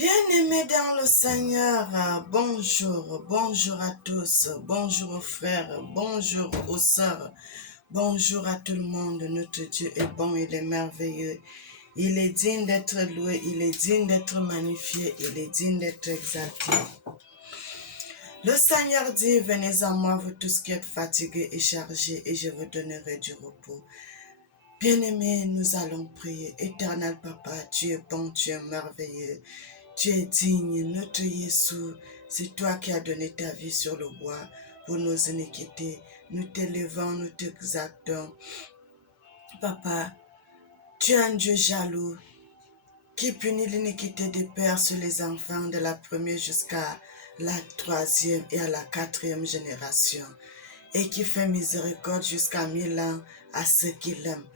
Bien-aimés dans le Seigneur, bonjour à tous, bonjour aux frères, bonjour aux sœurs, bonjour à tout le monde. Notre Dieu est bon, il est merveilleux, il est digne d'être loué, il est digne d'être magnifié, il est digne d'être exalté. Le Seigneur dit, venez à moi, vous tous qui êtes fatigués et chargés, et je vous donnerai du repos. Bien-aimés, nous allons prier. Éternel Papa, tu es bon, tu es merveilleux. Tu es digne, notre Jésus, c'est toi qui as donné ta vie sur le bois pour nos iniquités. Nous t'élevons, nous t'exaltons. Papa, tu es un Dieu jaloux qui punit l'iniquité des pères sur les enfants de la première jusqu'à la troisième et à la quatrième génération et qui fait miséricorde jusqu'à 1000 ans à ceux qui l'aiment.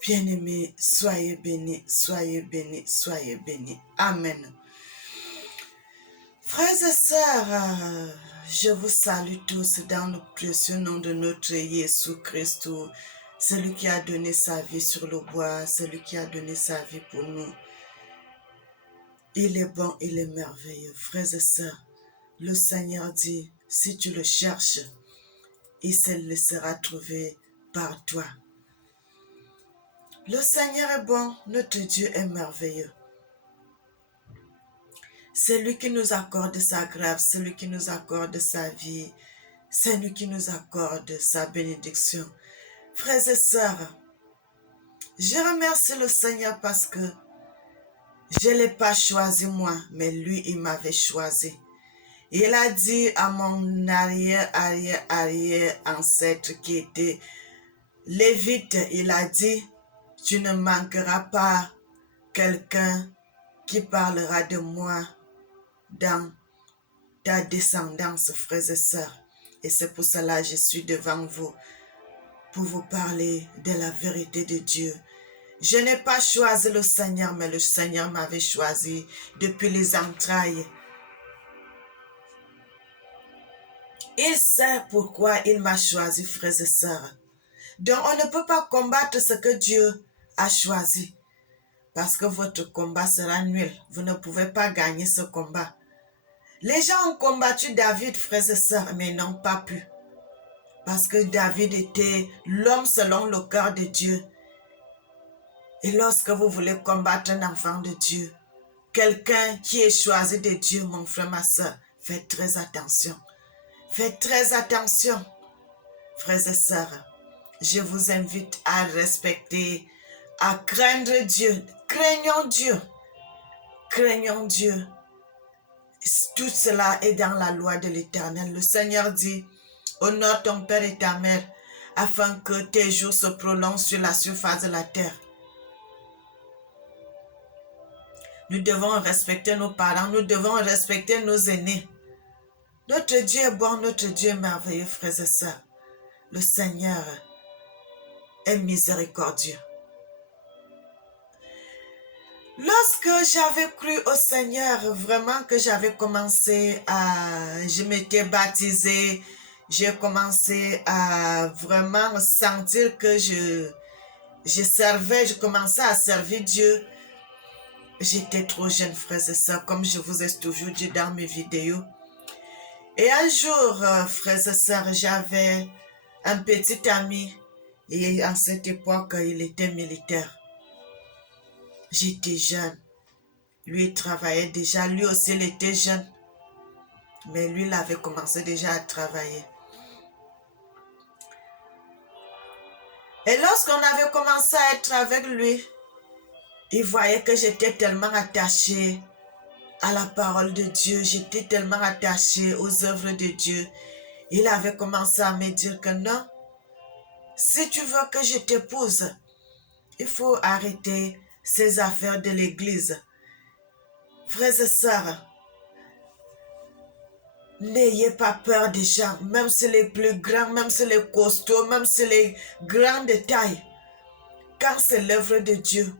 Bien-aimés, soyez bénis, soyez bénis, soyez bénis. Amen. Frères et sœurs, je vous salue tous dans le précieux nom de notre Jésus-Christ, celui qui a donné sa vie sur le bois, celui qui a donné sa vie pour nous. Il est bon, il est merveilleux. Frères et sœurs, le Seigneur dit, si tu le cherches, il se laissera trouver par toi. Le Seigneur est bon, notre Dieu est merveilleux. C'est lui qui nous accorde sa grâce, c'est lui qui nous accorde sa vie, c'est lui qui nous accorde sa bénédiction. Frères et sœurs, je remercie le Seigneur parce que je ne l'ai pas choisi moi, mais lui, il m'avait choisi. Il a dit à mon arrière ancêtre qui était Lévite, il a dit, tu ne manqueras pas quelqu'un qui parlera de moi dans ta descendance, frères et sœurs. Et c'est pour cela que je suis devant vous, pour vous parler de la vérité de Dieu. Je n'ai pas choisi le Seigneur, mais le Seigneur m'avait choisi depuis les entrailles. Il sait pourquoi il m'a choisi, frères et sœurs. Donc on ne peut pas combattre ce que Dieu a choisi, parce que votre combat sera nul. Vous ne pouvez pas gagner ce combat. Les gens ont combattu David, frères et sœurs, mais n'ont pas pu. Parce que David était l'homme selon le cœur de Dieu. Et lorsque vous voulez combattre un enfant de Dieu, quelqu'un qui est choisi de Dieu, mon frère, ma soeur, faites très attention. Faites très attention, frères et sœurs. Je vous invite à respecter, à craindre Dieu. Craignons Dieu. Craignons Dieu. Tout cela est dans la loi de l'Éternel. Le Seigneur dit, honore ton père et ta mère, afin que tes jours se prolongent sur la surface de la terre. Nous devons respecter nos parents, nous devons respecter nos aînés. Notre Dieu est bon, notre Dieu est merveilleux, frères et sœurs. Le Seigneur est miséricordieux. Lorsque j'avais cru au Seigneur, vraiment que j'avais commencé je m'étais baptisée, j'ai commencé à vraiment sentir que je servais, je commençais à servir Dieu. J'étais trop jeune, frères et sœurs, comme je vous ai toujours dit dans mes vidéos. Et un jour, frères et sœurs, j'avais un petit ami, et à cette époque, il était militaire. J'étais jeune. Lui, il travaillait déjà. Lui aussi, il était jeune. Mais lui, il avait commencé déjà à travailler. Et lorsqu'on avait commencé à être avec lui, il voyait que j'étais tellement attachée à la parole de Dieu. J'étais tellement attachée aux œuvres de Dieu. Il avait commencé à me dire que non, si tu veux que je t'épouse, il faut arrêter ces affaires de l'église. Frères et sœurs, n'ayez pas peur des gens, même si les plus grands, même si les costauds, même si les grands de taille. Quand c'est l'œuvre de Dieu,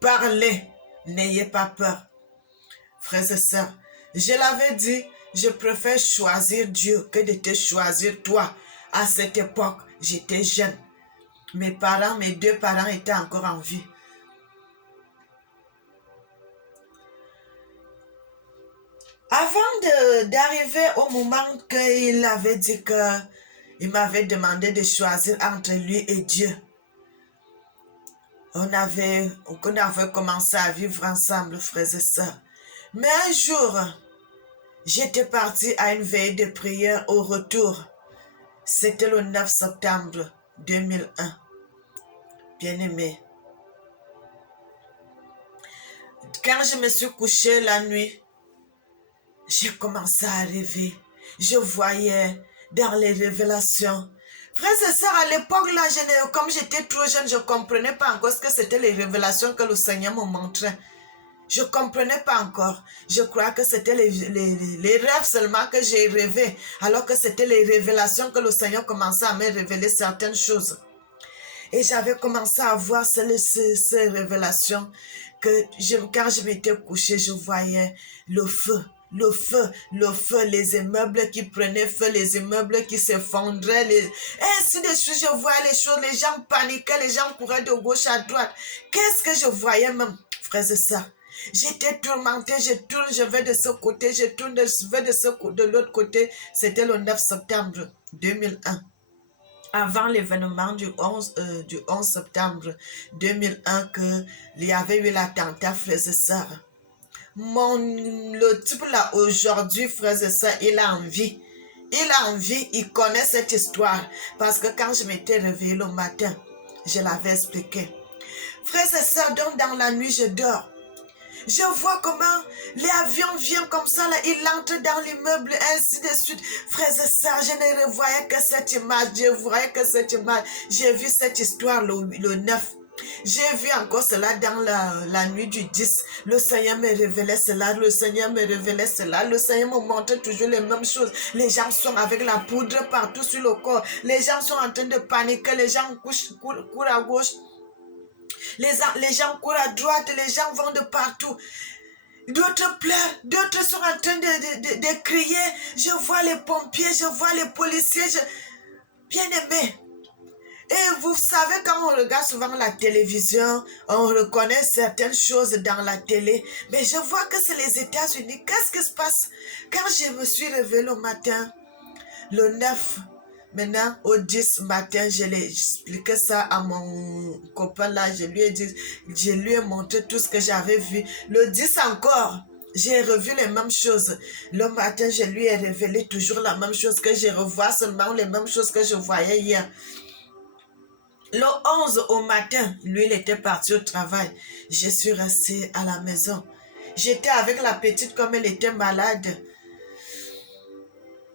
parlez, n'ayez pas peur. Frères et sœurs, je l'avais dit, je préfère choisir Dieu que de te choisir toi. À cette époque, j'étais jeune. Mes deux parents étaient encore en vie. d'arriver au moment qu'il avait dit que il m'avait demandé de choisir entre lui et Dieu, on avait commencé à vivre ensemble, frères et sœurs. Mais un jour, j'étais partie à une veille de prière au retour. C'était le 9 septembre 2001. Bien-aimé, quand je me suis couchée la nuit, j'ai commencé à rêver. Je voyais dans les révélations. Frères et sœurs, à l'époque, là, comme j'étais trop jeune, je ne comprenais pas encore ce que c'était les révélations que le Seigneur me montrait. Je ne comprenais pas encore. Je crois que c'était les rêves seulement que j'ai rêvé, alors que c'était les révélations que le Seigneur commençait à me révéler certaines choses. Et j'avais commencé à voir ces révélations que quand je m'étais couchée, je voyais le feu. Le feu, les immeubles qui prenaient feu, les immeubles qui s'effondraient, et ainsi de suite, je voyais les choses, les gens paniquaient, les gens couraient de gauche à droite. Qu'est-ce que je voyais même, frères et sœurs? J'étais tourmentée, je tourne, je vais de ce côté, je tourne, je vais de l'autre côté. C'était le 9 septembre 2001. Avant l'événement du 11 septembre 2001 qu'il y avait eu l'attentat, frères et sœurs. Le type là, aujourd'hui, frères et sœurs, il a envie. Il a envie, il connaît cette histoire. Parce que quand je m'étais réveillée le matin, je l'avais expliqué. Frères et sœurs, donc dans la nuit, je dors. Je vois comment les avions viennent comme ça, là, ils entrent dans l'immeuble, ainsi de suite. Frères et sœurs, je ne revoyais que cette image, je voyais que cette image. J'ai vu cette histoire le 9. J'ai vu encore cela dans la nuit du 10. Le Seigneur me révélait cela, le Seigneur me révélait cela. Le Seigneur me montrait toujours les mêmes choses. Les gens sont avec la poudre partout sur le corps. Les gens sont en train de paniquer, les gens courent à gauche. Les gens courent à droite, les gens vont de partout. D'autres pleurent, d'autres sont en train de crier. Je vois les pompiers, je vois les policiers. Bien-aimés. Et vous savez, quand on regarde souvent la télévision, on reconnaît certaines choses dans la télé. Mais je vois que c'est les États-Unis. Qu'est-ce qui se passe? Quand je me suis réveillée le matin, le 9, maintenant, au 10 matin, je l'ai expliqué ça à mon copain là. Je lui ai montré tout ce que j'avais vu. Le 10 encore, j'ai revu les mêmes choses. Le matin, je lui ai révélé toujours la même chose que je revois, seulement les mêmes choses que je voyais hier. Le 11 au matin, lui, il était parti au travail. Je suis restée à la maison. J'étais avec la petite comme elle était malade.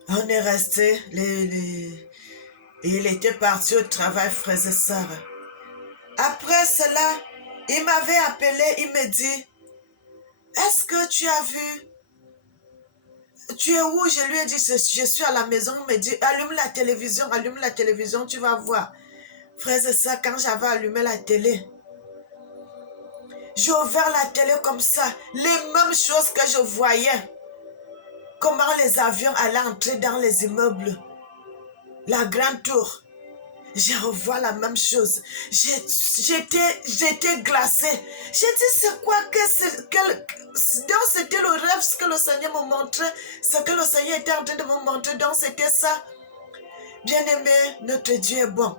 On est resté, il était parti au travail, frères et sœurs. Après cela, il m'avait appelé, il me dit, est-ce que tu as vu? Tu es où? Je lui ai dit, je suis à la maison. Il me dit, allume la télévision, tu vas voir. Frères et sœurs, quand j'avais allumé la télé, j'ai ouvert la télé comme ça, les mêmes choses que je voyais. Comment les avions allaient entrer dans les immeubles. La grande tour. Je revois la même chose. J'étais glacée. J'ai dit, c'est quoi donc c'était le rêve, ce que le Seigneur me montrait, ce que le Seigneur était en train de me montrer, donc c'était ça. Bien-aimé, notre Dieu est bon.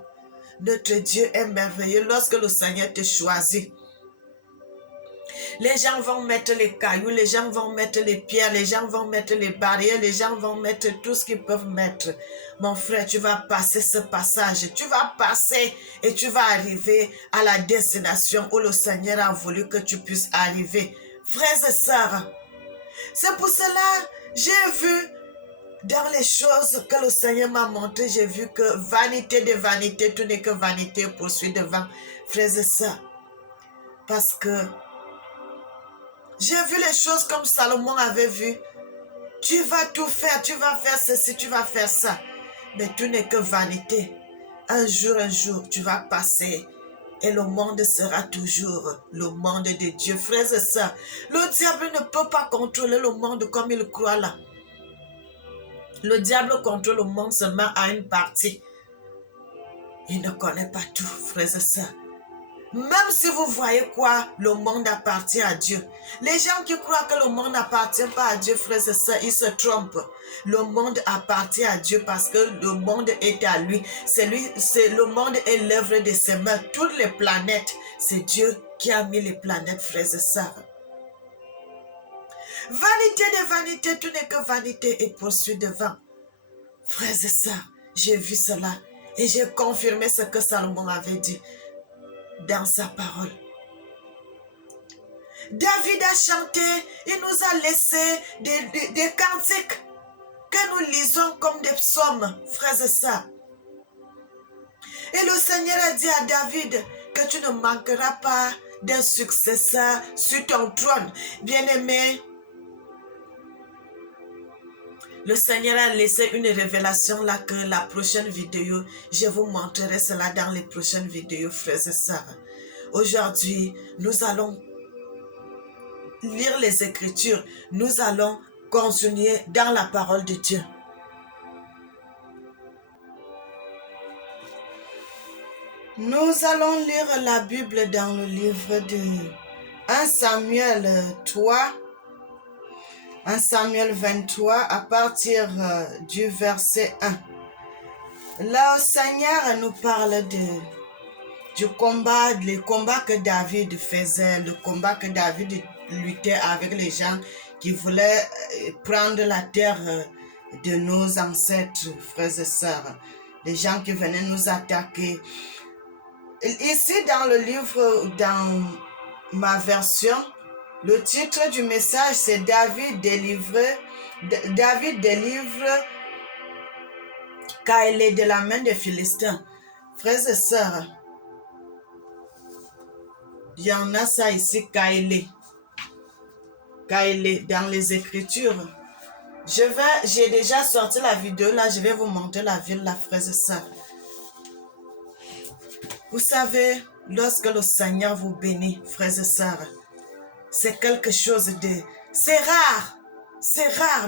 Notre Dieu est merveilleux lorsque le Seigneur te choisit. Les gens vont mettre les cailloux, les gens vont mettre les pierres, les gens vont mettre les barrières, les gens vont mettre tout ce qu'ils peuvent mettre. Mon frère, tu vas passer ce passage, tu vas passer et tu vas arriver à la destination où le Seigneur a voulu que tu puisses arriver. Frères et sœurs, c'est pour cela j'ai vu dans les choses que le Seigneur m'a montré, j'ai vu que vanité de vanité, tout n'est que vanité poursuit devant. Frères et sœurs, parce que j'ai vu les choses comme Salomon avait vu. Tu vas tout faire, tu vas faire ceci, tu vas faire ça. Mais tout n'est que vanité. Un jour, tu vas passer. Et le monde sera toujours le monde de Dieu. Frères et sœurs, le diable ne peut pas contrôler le monde comme il croit là. Le diable contrôle le monde seulement à une partie. Il ne connaît pas tout, frères et sœurs. Même si vous voyez quoi, le monde appartient à Dieu. Les gens qui croient que le monde n'appartient pas à Dieu, frères et sœurs, ils se trompent. Le monde appartient à Dieu parce que le monde est à lui. Le monde est l'œuvre de ses mains. Toutes les planètes, c'est Dieu qui a mis les planètes, frères et sœurs. Vanité de vanité, tout n'est que vanité et poursuite de vent. Frères et sœurs, j'ai vu cela et j'ai confirmé ce que Salomon avait dit dans sa parole. David a chanté, il nous a laissé des cantiques que nous lisons comme des psaumes, frères et sœurs. Et le Seigneur a dit à David que tu ne manqueras pas d'un successeur sur ton trône. Bien-aimé, le Seigneur a laissé une révélation là que la prochaine vidéo, je vous montrerai cela dans les prochaines vidéos, frères et sœurs. Aujourd'hui, nous allons lire les Écritures. Nous allons continuer dans la parole de Dieu. Nous allons lire la Bible dans le livre de 1 Samuel 3, 1 Samuel 23 à partir du verset 1. Là, le Seigneur nous parle du combat, les combats que David faisait, le combat que David luttait avec les gens qui voulaient prendre la terre de nos ancêtres, frères et sœurs, les gens qui venaient nous attaquer. Ici, dans le livre, dans ma version, le titre du message, c'est David délivre Kaélé de la main des Philistins. Frères et sœurs, il y en a ça ici, Kaélé. Kaélé, dans les Écritures. J'ai déjà sorti la vidéo, là, je vais vous montrer la ville, là, frères et sœurs. Vous savez, lorsque le Seigneur vous bénit, frères et sœurs, c'est quelque chose de... C'est rare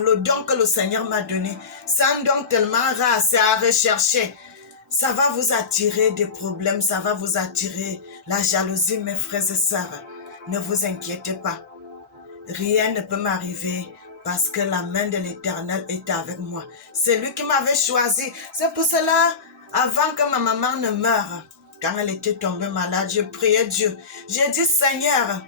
le don que le Seigneur m'a donné. C'est un don tellement rare, c'est à rechercher. Ça va vous attirer des problèmes, ça va vous attirer la jalousie, mes frères et sœurs. Ne vous inquiétez pas. Rien ne peut m'arriver parce que la main de l'Éternel est avec moi. C'est lui qui m'avait choisi. C'est pour cela, avant que ma maman ne meure, quand elle était tombée malade, je priais Dieu. J'ai dit, Seigneur,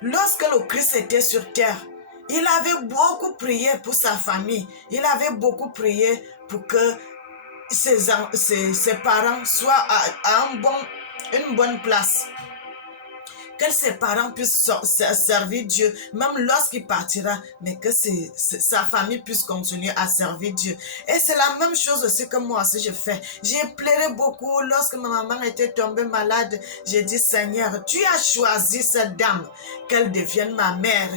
lorsque le Christ était sur terre, il avait beaucoup prié pour sa famille. Il avait beaucoup prié pour que ses parents soient à une bonne place. Que ses parents puissent servir Dieu, même lorsqu'il partira, mais que sa famille puisse continuer à servir Dieu. Et c'est la même chose aussi que moi aussi je fais. J'ai pleuré beaucoup lorsque ma maman était tombée malade. J'ai dit, Seigneur, tu as choisi cette dame, qu'elle devienne ma mère,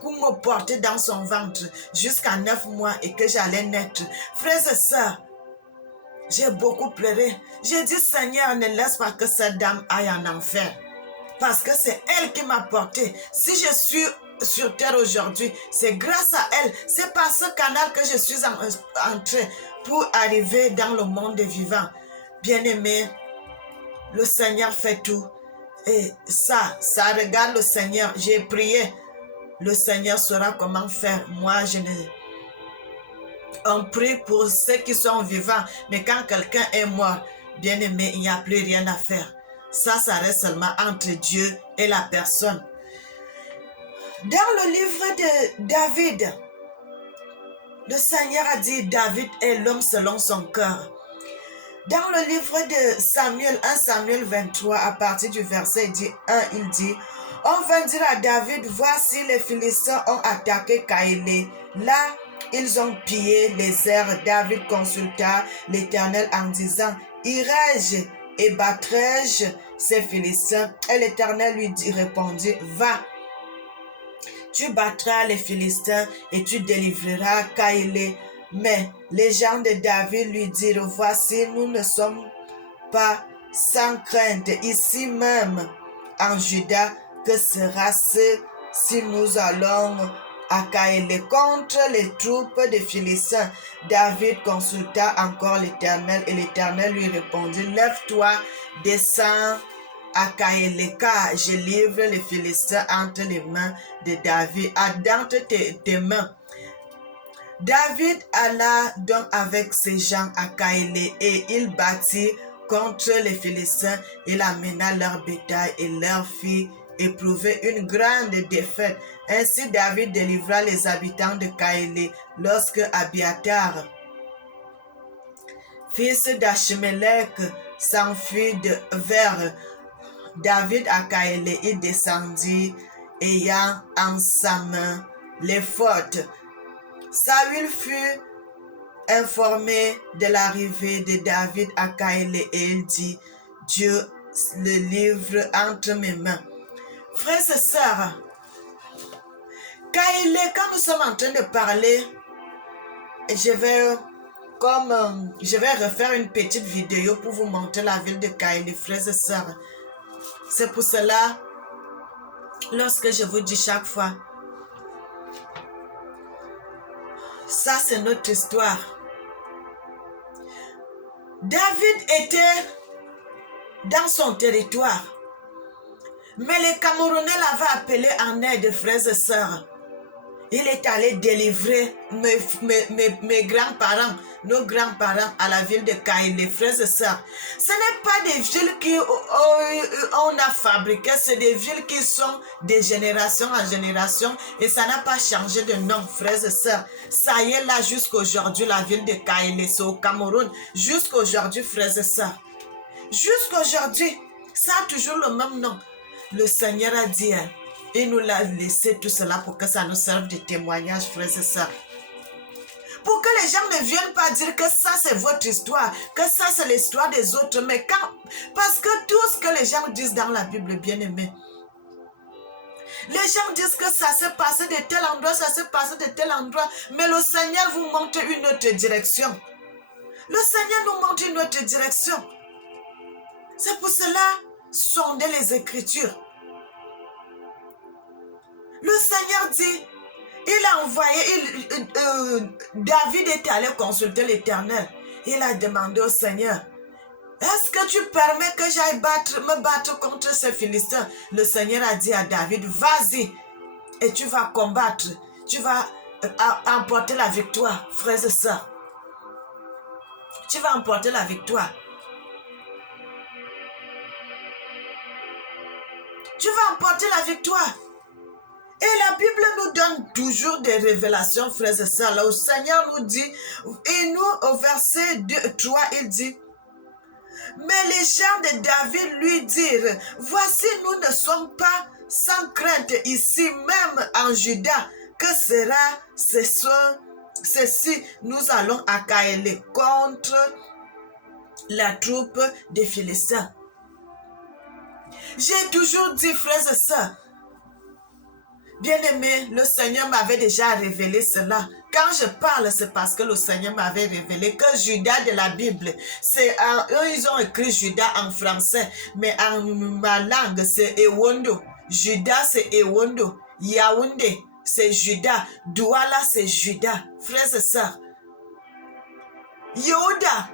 pour me porter dans son ventre jusqu'à 9 mois et que j'allais naître. Frères et sœurs, j'ai beaucoup pleuré. J'ai dit, Seigneur, ne laisse pas que cette dame aille en enfer. Parce que c'est elle qui m'a porté. Si je suis sur terre aujourd'hui, c'est grâce à elle. C'est par ce canal que je suis entrée pour arriver dans le monde des vivants. Bien-aimé, le Seigneur fait tout. Et ça regarde le Seigneur. J'ai prié. Le Seigneur saura comment faire. Moi, on prie pour ceux qui sont vivants. Mais quand quelqu'un est mort, bien-aimé, il n'y a plus rien à faire. Ça reste seulement entre Dieu et la personne. Dans le livre de David, le Seigneur a dit, David est l'homme selon son cœur. Dans le livre de Samuel, 1 Samuel 23, à partir du verset 1, il dit, on vint dire à David, voici les Philistins ont attaqué Kaélé. Là, ils ont pillé les airs. David consulta l'Éternel en disant, irai-je et battrai-je ces Philistins? Et l'Éternel lui répondit, va, tu battras les Philistins et tu délivreras Kaélé. Mais les gens de David lui dirent, voici, nous ne sommes pas sans crainte ici même en Juda. Que sera-ce si nous allons à Kaélé contre les troupes des Philistins? David consulta encore l'Éternel et l'Éternel lui répondit, lève-toi, descends à Kaéleka, je livre les Philistins entre les mains de David, entre tes mains. David alla donc avec ses gens à Kaélé et il battit contre les Philistins. Il amena leur bétail et leur fit éprouver une grande défaite. Ainsi David délivra les habitants de Kaélé lorsque Abiatar, fils d'Achimélec, s'enfuit vers David à Kaélé. Il descendit ayant en sa main l'éphod. Saül fut informé de l'arrivée de David à Kaélé et il dit, Dieu le livre entre mes mains. Frères et sœurs, Kaélé, quand nous sommes en train de parler, je vais refaire une petite vidéo pour vous montrer la ville de Kaélé, frères et sœurs. C'est pour cela, lorsque je vous dis chaque fois, ça c'est notre histoire. David était dans son territoire, mais les Camerounais l'avaient appelé en aide, frères et sœurs. Il est allé délivrer mes grands-parents, nos grands-parents à la ville de Kaélé, frères et sœurs. Ce n'est pas des villes qu'on a fabriquées, c'est des villes qui sont de génération en génération et ça n'a pas changé de nom, frères et sœurs. Ça y est là jusqu'aujourd'hui, la ville de Kaélé, c'est au Cameroun. Jusqu'aujourd'hui, frères et sœurs. Jusqu'aujourd'hui, ça a toujours le même nom. Le Seigneur a dit, il nous l'a laissé tout cela pour que ça nous serve de témoignage, frères et sœurs. Pour que les gens ne viennent pas dire que ça c'est votre histoire, que ça c'est l'histoire des autres, mais parce que tout ce que les gens disent dans la Bible, bien aimé, les gens disent que ça s'est passé de tel endroit, ça s'est passé de tel endroit, mais le Seigneur vous montre une autre direction. Le Seigneur nous montre une autre direction. C'est pour cela, sondez les Écritures. Le Seigneur dit, il a envoyé, David était allé consulter l'Éternel. Il a demandé au Seigneur, est-ce que tu permets que j'aille me battre contre ces Philistins? Le Seigneur a dit à David, vas-y et tu vas combattre. Tu vas emporter la victoire, frères et sœurs. Tu vas emporter la victoire. Tu vas emporter la victoire. Et la Bible nous donne toujours des révélations, frères et sœurs. Là où le Seigneur nous dit, et nous, au verset 3, il dit, mais les gens de David lui dirent, voici, nous ne sommes pas sans crainte ici, même en Juda, que sera ceci, nous allons à Kaélé contre la troupe des Philistins. J'ai toujours dit, frères et sœurs, bien-aimé, le Seigneur m'avait déjà révélé cela. Quand je parle, c'est parce que le Seigneur m'avait révélé que Juda de la Bible, eux, ils ont écrit Juda en français, mais en ma langue, c'est Ewondo. Juda, c'est Ewondo. Yaoundé, c'est Juda. Douala, c'est Juda. Frères et sœurs. Yehuda,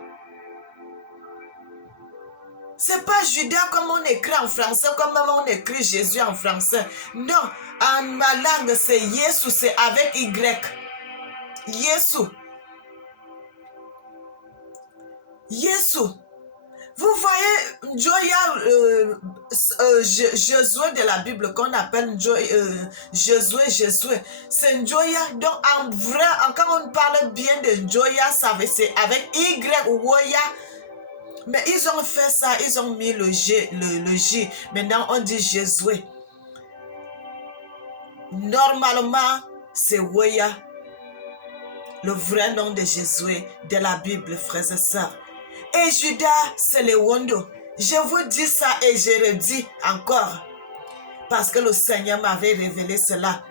c'est pas Judas comme on écrit en français, comme on écrit Jésus en français. Non, en ma langue, c'est Yesu, c'est avec Y. Yesu. Yesu. Vous voyez Joya, Josué de la Bible qu'on appelle Josué. C'est Joya. Donc en vrai, quand on parle bien de Joya, c'est avec Y ou Woya. Mais ils ont fait ça, ils ont mis le J. Maintenant, on dit Josué. Normalement, c'est Woya, le vrai nom de Josué de la Bible, frères et sœurs. Et Judas, c'est le Wondo. Je vous dis ça et je redis encore. Parce que le Seigneur m'avait révélé cela.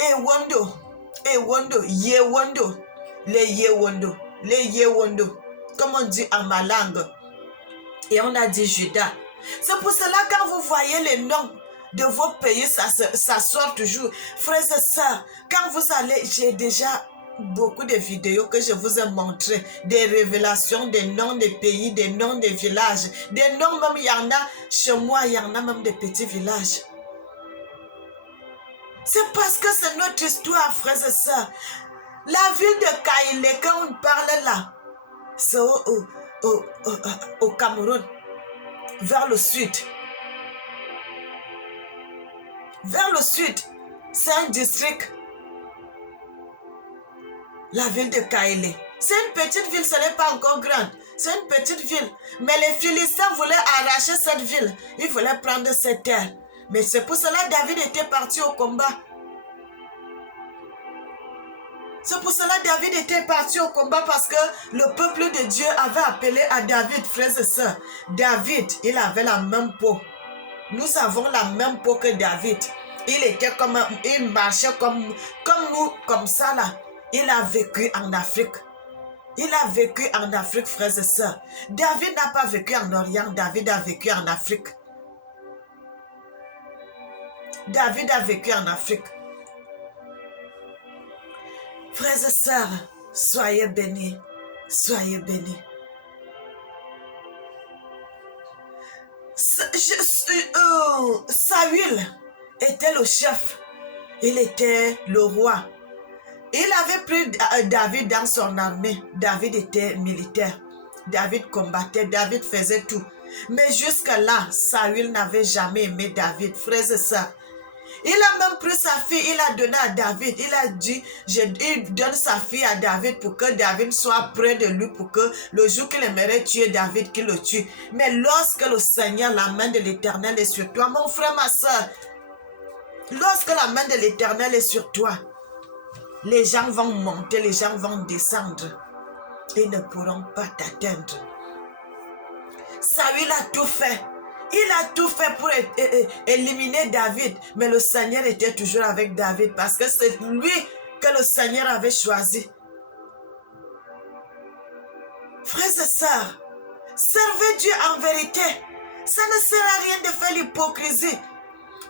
Et Wondo, Yewondo, les Yewondo. Comme on dit en ma langue. Et on a dit Judas. C'est pour cela quand vous voyez les noms de vos pays, ça sort toujours. Frères et sœurs, quand vous allez, j'ai déjà beaucoup de vidéos que je vous ai montrées, des révélations, des noms des pays, des noms des villages, des noms même, il y en a chez moi, il y en a même des petits villages. C'est parce que c'est notre histoire, frères et sœurs. La ville de Kaïlé, quand on parle là, c'est au Cameroun, vers le sud. Vers le sud, c'est un district. La ville de Kaïlé. C'est une petite ville, ce n'est pas encore grande. C'est une petite ville. Mais les Philistins voulaient arracher cette ville. Ils voulaient prendre cette terre. Mais c'est pour cela que David était parti au combat. C'est pour cela que David était parti au combat parce que le peuple de Dieu avait appelé à David, frères et sœurs. David, il avait la même peau. Nous avons la même peau que David. Il marchait comme nous, comme ça là. Il a vécu en Afrique. Il a vécu en Afrique, frères et sœurs. David n'a pas vécu en Orient, David a vécu en Afrique. David a vécu en Afrique. Frères et sœurs, soyez bénis, soyez bénis. Saül était le chef, il était le roi. Il avait pris David dans son armée. David était militaire. David combattait, David faisait tout. Mais jusque-là, Saül n'avait jamais aimé David, frères et sœurs. Il a même pris sa fille, il a donné à David. Il a dit, il donne sa fille à David pour que David soit près de lui, pour que le jour qu'il aimerait tuer David, qu'il le tue. Mais lorsque le Seigneur, la main de l'Éternel est sur toi, mon frère, ma soeur, lorsque la main de l'Éternel est sur toi, les gens vont monter, les gens vont descendre. Ils ne pourront pas t'atteindre. Saül a tout fait. Il a tout fait pour éliminer David. Mais le Seigneur était toujours avec David parce que c'est lui que le Seigneur avait choisi. Frères et sœurs, servez Dieu en vérité. Ça ne sert à rien de faire l'hypocrisie.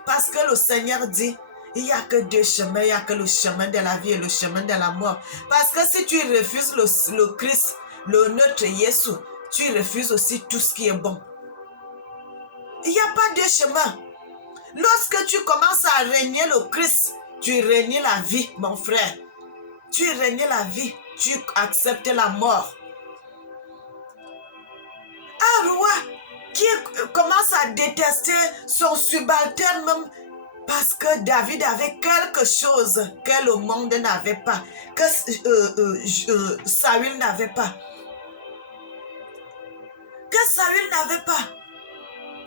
Parce que le Seigneur dit, il n'y a que deux chemins, il n'y a que le chemin de la vie et le chemin de la mort. Parce que si tu refuses le Christ, notre Jésus, tu refuses aussi tout ce qui est bon. Il n'y a pas de chemin. Lorsque tu commences à régner le Christ, tu régnes la vie, mon frère. Tu régnes la vie, tu acceptes la mort. Un roi qui commence à détester son subalterne même parce que David avait quelque chose que le monde n'avait pas, que Saül n'avait pas. Que Saül n'avait pas.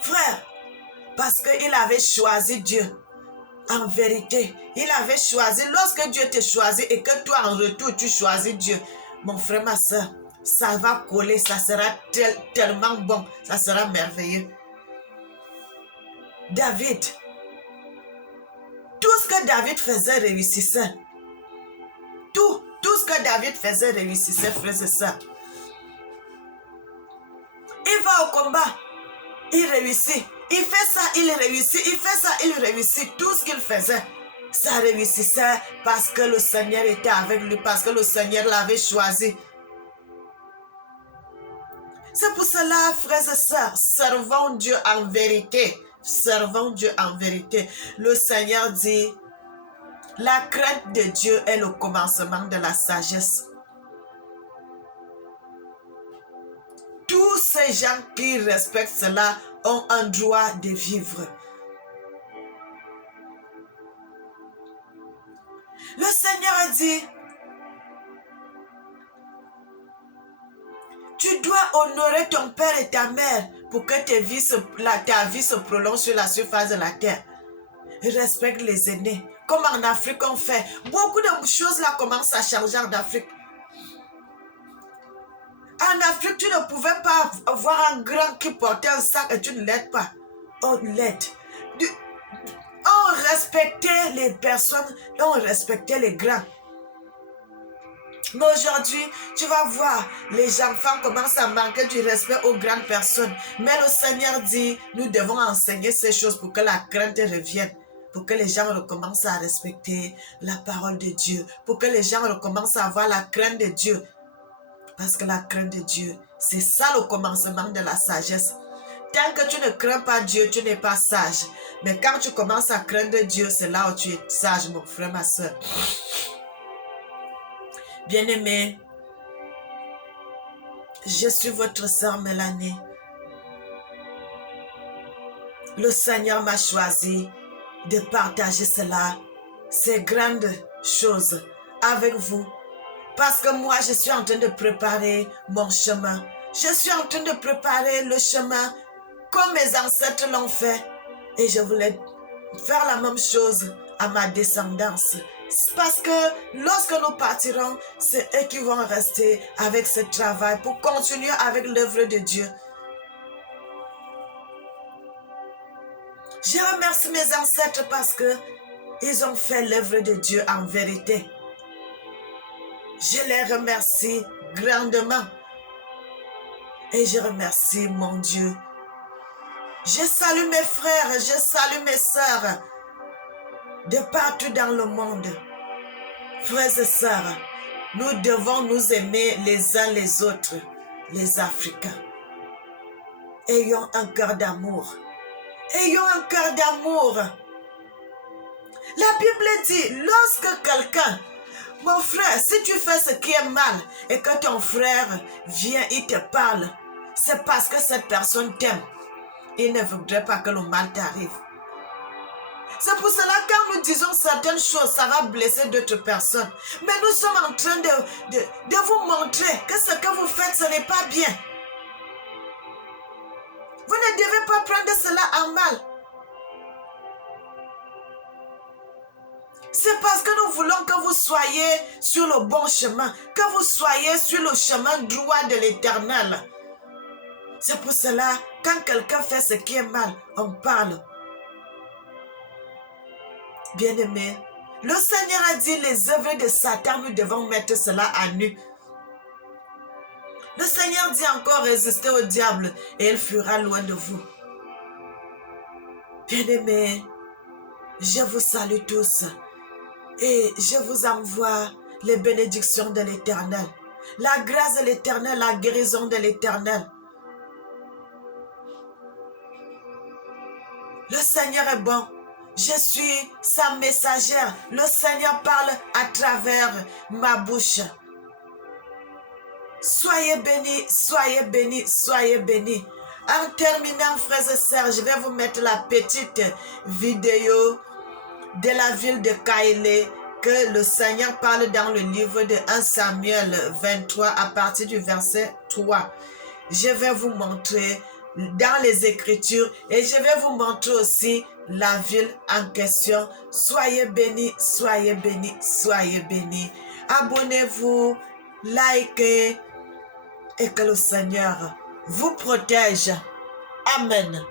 Frère, parce qu'il avait choisi Dieu. En vérité, il avait choisi. Lorsque Dieu te choisit et que toi en retour tu choisis Dieu, mon frère, ma soeur, ça va coller, ça sera tellement bon, ça sera merveilleux. David, tout ce que David faisait réussissait. Tout ce que David faisait réussissait, frères et sœurs. Il va au combat, il réussit. Il fait ça, il réussit. Il fait ça, il réussit. Tout ce qu'il faisait, ça réussissait parce que le Seigneur était avec lui, parce que le Seigneur l'avait choisi. C'est pour cela, frères et sœurs, servons Dieu en vérité. Servons Dieu en vérité. Le Seigneur dit, la crainte de Dieu est le commencement de la sagesse. Tous ces gens qui respectent cela ont un droit de vivre. Le Seigneur a dit, tu dois honorer ton père et ta mère pour que ta vie se prolonge sur la surface de la terre. Respecte les aînés. Comme en Afrique on fait. Beaucoup de choses là commencent à changer en Afrique. En Afrique, tu ne pouvais pas voir un grand qui portait un sac et tu ne l'aides pas. On l'aide. On respectait les personnes, on respectait les grands. Mais aujourd'hui, tu vas voir, les enfants commencent à manquer du respect aux grandes personnes. Mais le Seigneur dit, nous devons enseigner ces choses pour que la crainte revienne. pour que les gens recommencent à respecter la parole de Dieu, pour que les gens recommencent à avoir la crainte de Dieu. Parce que la crainte de Dieu, c'est ça le commencement de la sagesse. Tant que tu ne crains pas Dieu, tu n'es pas sage. Mais quand tu commences à craindre Dieu, c'est là où tu es sage, mon frère, ma soeur. Bien-aimé, je suis votre sœur Mélanie. Le Seigneur m'a choisi de partager cela, ces grandes choses avec vous. Parce que moi, je suis en train de préparer mon chemin. Je suis en train de préparer le chemin comme mes ancêtres l'ont fait. Et je voulais faire la même chose à ma descendance. Parce que lorsque nous partirons, c'est eux qui vont rester avec ce travail pour continuer avec l'œuvre de Dieu. Je remercie mes ancêtres parce que ils ont fait l'œuvre de Dieu en vérité. Je les remercie grandement. Et je remercie mon Dieu. Je salue mes frères, je salue mes sœurs de partout dans le monde. Frères et sœurs, nous devons nous aimer les uns les autres, les Africains. Ayons un cœur d'amour. Ayons un cœur d'amour. La Bible dit, lorsque quelqu'un, mon frère, si tu fais ce qui est mal et que ton frère vient, il te parle, c'est parce que cette personne t'aime. Il ne voudrait pas que le mal t'arrive. C'est pour cela que quand nous disons certaines choses, ça va blesser d'autres personnes. Mais nous sommes en train de vous montrer que ce que vous faites, ce n'est pas bien. Vous ne devez pas prendre cela en mal. C'est parce que nous voulons que vous soyez sur le bon chemin, que vous soyez sur le chemin droit de l'Éternel. C'est pour cela, quand quelqu'un fait ce qui est mal, on parle. Bien-aimé, le Seigneur a dit les œuvres de Satan, nous devons mettre cela à nu. Le Seigneur dit encore résister au diable et il fuira loin de vous. Bien-aimé, je vous salue tous et je vous envoie les bénédictions de l'Éternel, la grâce de l'Éternel, la guérison de l'Éternel. Le Seigneur est bon. Je suis sa messagère. Le Seigneur parle à travers ma bouche. Soyez bénis, soyez bénis, soyez bénis. En terminant, frères et sœurs, je vais vous mettre la petite vidéo de la ville de Kaélé que le Seigneur parle dans le livre de 1 Samuel 23 à partir du verset 3. Je vais vous montrer dans les Écritures et je vais vous montrer aussi la ville en question. Soyez bénis, soyez bénis, soyez bénis. Abonnez-vous, likez et que le Seigneur vous protège. Amen.